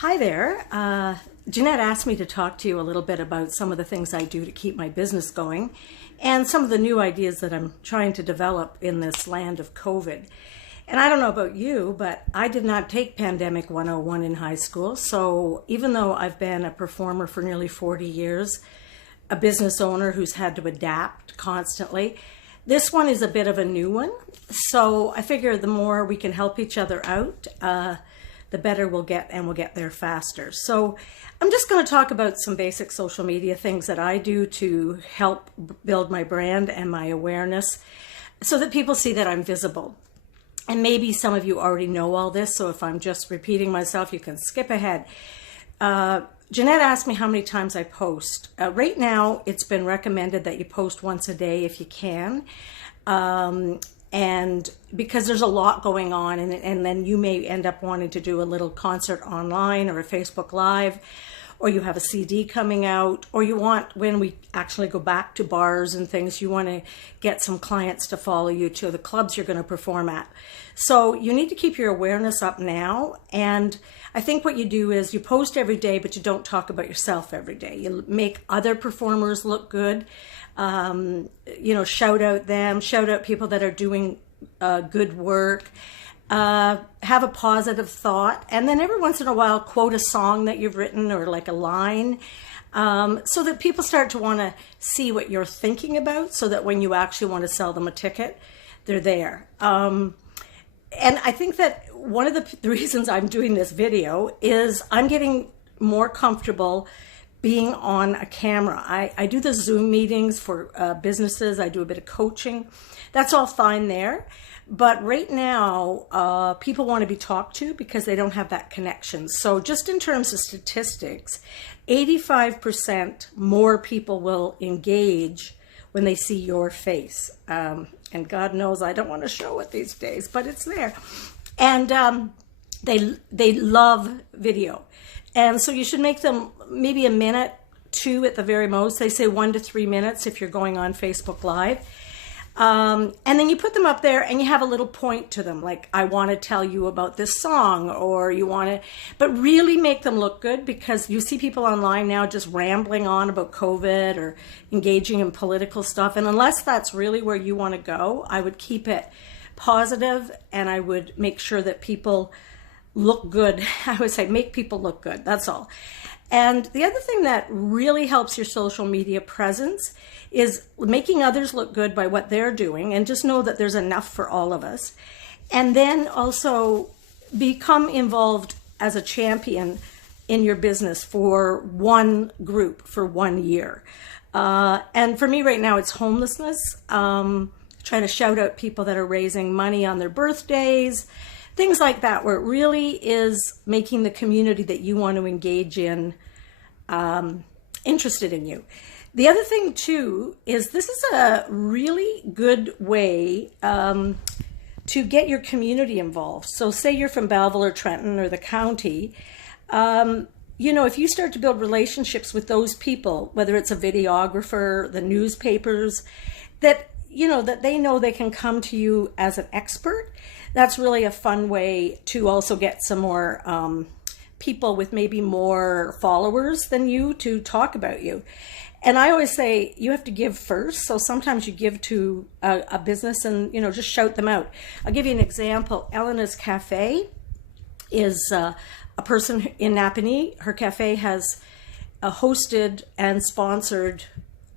Hi there. Jeanette asked me to talk to you a little bit about some of the things I do to keep my business going and some of the new ideas that I'm trying to develop in this land of COVID. And I don't know about you, but I did not take Pandemic 101 in high school. So even though I've been a performer for nearly 40 years, a business owner who's had to adapt constantly, this one is a bit of a new one. So I figure the more we can help each other out, the better we'll get, and we'll get there faster. So I'm just going to talk about some basic social media things that I do to help build my brand and my awareness so that people see that I'm visible. And maybe some of you already know all this, so if I'm just repeating myself, you can skip ahead. Jeanette asked me how many times I post. Right now, it's been recommended that you post once a day if you can. And because there's a lot going on, and then you may end up wanting to do a little concert online or a Facebook Live, or you have a CD coming out, or you want, when we actually go back to bars and things, you want to get some clients to follow you to the clubs you're going to perform at. So you need to keep your awareness up now. And I think what you do is you post every day, but you don't talk about yourself every day. You make other performers look good. Shout out them, shout out people that are doing good work, have a positive thought, and then every once in a while quote a song that you've written or like a line, so that people start to want to see what you're thinking about, so that when you actually want to sell them a ticket, they're there. And I think that one of the reasons I'm doing this video is I'm getting more comfortable being on a camera. I do the Zoom meetings for businesses. I do a bit of coaching. That's all fine there. But right now, people want to be talked to because they don't have that connection. So just in terms of statistics, 85% more people will engage when they see your face. And God knows I don't want to show it these days, but it's there. And they love video. And so you should make them maybe a minute, 2 at the very most. They say 1 to 3 minutes if you're going on Facebook Live. And then you put them up there and you have a little point to them, like, I want to tell you about this song, or you want to, but really make them look good, because you see people online now just rambling on about COVID or engaging in political stuff. And unless that's really where you want to go, I would keep it positive, and I would make sure that people look good. I would say make people look good. That's all. And the other thing that really helps your social media presence is making others look good by what they're doing, and just know that there's enough for all of us. And then also become involved as a champion in your business for one group for 1 year. And for me right now, it's homelessness. Trying to shout out people that are raising money on their birthdays, things like that, where it really is making the community that you want to engage in interested in you. The other thing too is this is a really good way to get your community involved. So say you're from Belleville or Trenton or the county, if you start to build relationships with those people, whether it's a videographer, the newspapers, that they know they can come to you as an expert. That's really a fun way to also get some more people with maybe more followers than you to talk about you. And I always say you have to give first. So sometimes you give to a business and, just shout them out. I'll give you an example. Elena's Cafe is a person in Napanee. Her cafe has hosted and sponsored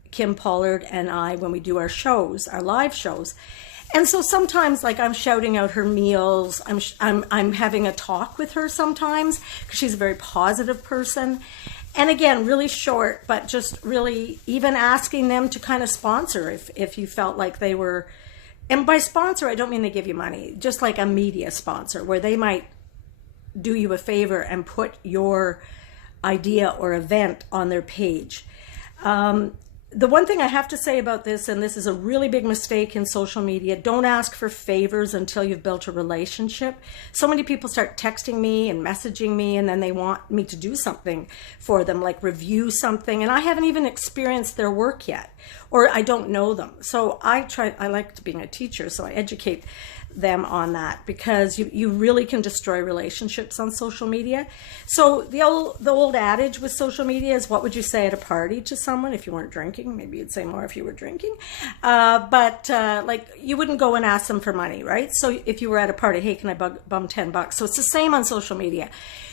Kim Pollard and I when we do our shows, our live shows. And so sometimes, like, I'm shouting out her meals. I'm having a talk with her sometimes, because she's a very positive person. And again, really short, but just really even asking them to kind of sponsor if you felt like they were. And by sponsor, I don't mean they give you money, just like a media sponsor, where they might do you a favor and put your idea or event on their page. The one thing I have to say about this, and this is a really big mistake in social media, don't ask for favors until you've built a relationship. So many people start texting me and messaging me, and then they want me to do something for them, like review something, and I haven't even experienced their work yet, or I don't know them. So I like being a teacher, so I educate them on that, because you really can destroy relationships on social media. So the old adage with social media is, what would you say at a party to someone if you weren't drinking? Maybe you'd say more if you were drinking. But like, you wouldn't go and ask them for money, right? So if you were at a party, hey, can I bum $10? So it's the same on social media.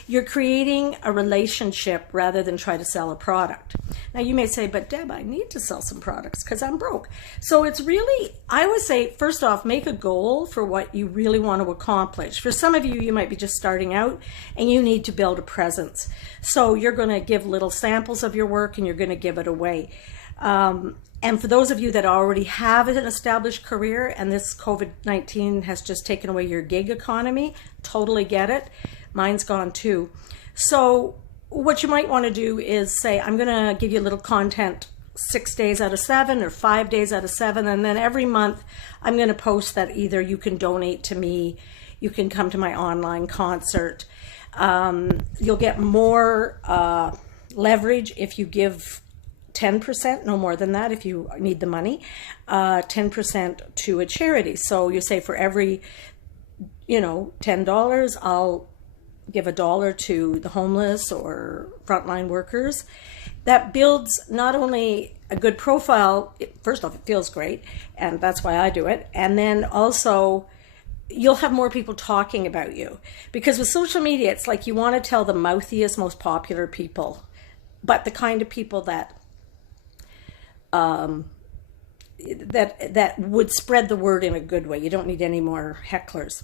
You're creating a relationship rather than try to sell a product. Now you may say, but Deb, I need to sell some products because I'm broke. So it's really, I would say, first off, make a goal for what you really want to accomplish. For some of you, you might be just starting out and you need to build a presence. So you're going to give little samples of your work and you're going to give it away. And for those of you that already have an established career and this COVID-19 has just taken away your gig economy, totally get it. Mine's gone too. So what you might want to do is say, I'm going to give you a little content 6 days out of 7 or 5 days out of 7. And then every month I'm going to post that either you can donate to me, you can come to my online concert. You'll get more leverage if you give 10%, no more than that if you need the money, 10% to a charity. So you say for every, $10, I'll give $1 to the homeless or frontline workers. That builds not only a good profile, first off, it feels great, and that's why I do it. And then also, you'll have more people talking about you. Because with social media, it's like you want to tell the mouthiest, most popular people, but the kind of people that that would spread the word in a good way. You don't need any more hecklers.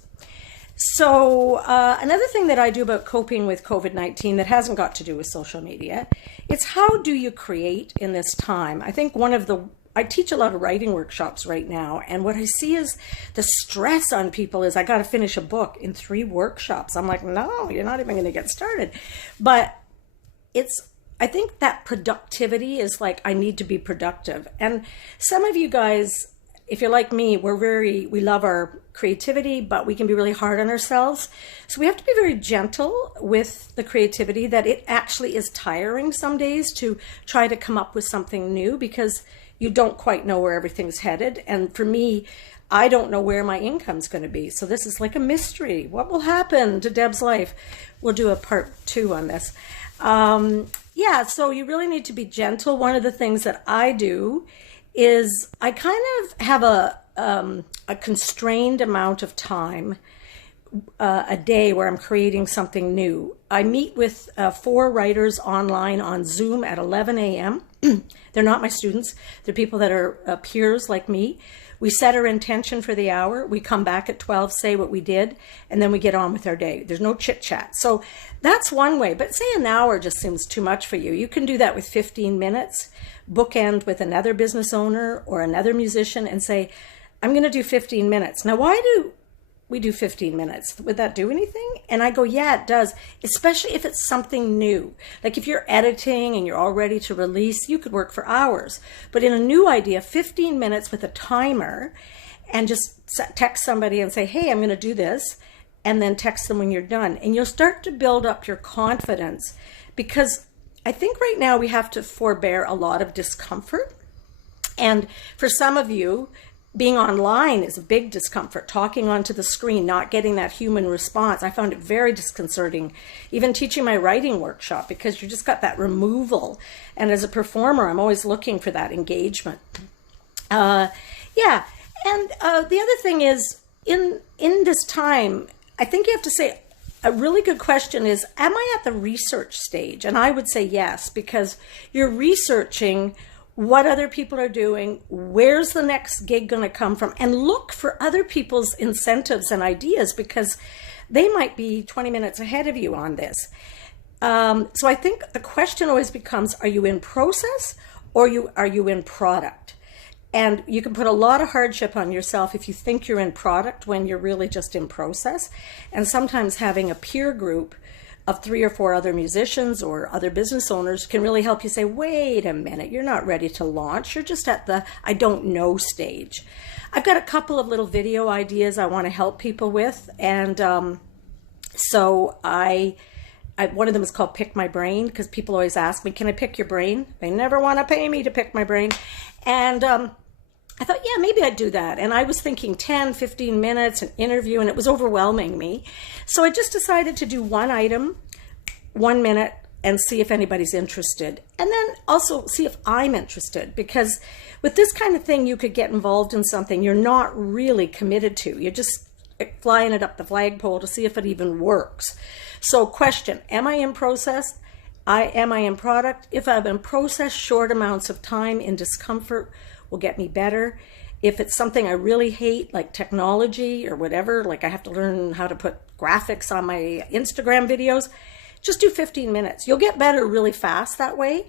So another thing that I do about coping with COVID-19 that hasn't got to do with social media, it's how do you create in this time? I think I teach a lot of writing workshops right now, and what I see is the stress on people is, I got to finish a book in 3 workshops. I'm like, no, you're not even going to get started. But I think that productivity is like, I need to be productive. And some of you guys, if you're like me, we love our creativity, but we can be really hard on ourselves. So we have to be very gentle with the creativity, that it actually is tiring some days to try to come up with something new because you don't quite know where everything's headed. And for me, I don't know where my income's going to be. So this is like a mystery. What will happen to Deb's life? We'll do a part 2 on this. Yeah, so you really need to be gentle. One of the things that I do is I kind of have a constrained amount of time a day where I'm creating something new. I meet with 4 writers online on Zoom at 11 a.m. They're not my students. They're people that are peers like me. We set our intention for the hour. We come back at 12, say what we did, and then we get on with our day. There's no chit chat. So that's one way. But say an hour just seems too much for you. You can do that with 15 minutes, bookend with another business owner or another musician and say, I'm going to do 15 minutes. Now, why do we do 15 minutes? Would that do anything? And I go, yeah, it does, especially if it's something new. Like if you're editing and you're all ready to release, you could work for hours. But in a new idea, 15 minutes with a timer, and just text somebody and say, hey, I'm going to do this, and then text them when you're done. And you'll start to build up your confidence, because I think right now we have to forbear a lot of discomfort. And for some of you, being online is a big discomfort, talking onto the screen, not getting that human response. I found it very disconcerting, even teaching my writing workshop, because you just got that removal. And as a performer, I'm always looking for that engagement. Yeah, and the other thing is, in this time, I think you have to say, a really good question is, am I at the research stage? And I would say yes, because you're researching what other people are doing, where's the next gig going to come from, and look for other people's incentives and ideas, because they might be 20 minutes ahead of you on this. So I think the question always becomes, are you in process or are you in product? And you can put a lot of hardship on yourself if you think you're in product when you're really just in process. And sometimes having a peer group of 3 or 4 other musicians or other business owners can really help you say, wait a minute, you're not ready to launch. You're just at the I don't know stage. I've got a couple of little video ideas I want to help people with. And so one of them is called Pick My Brain, because people always ask me, can I pick your brain? They never want to pay me to pick my brain. And I thought, yeah, maybe I'd do that. And I was thinking 10, 15 minutes, an interview, and it was overwhelming me. So I just decided to do one item, 1 minute, and see if anybody's interested. And then also see if I'm interested, because with this kind of thing, you could get involved in something you're not really committed to. You're just flying it up the flagpole to see if it even works. So question, am I in process? Am I in product? If I'm in process, short amounts of time in discomfort will get me better. If it's something I really hate, like technology or whatever, like I have to learn how to put graphics on my Instagram videos, just do 15 minutes. You'll get better really fast that way.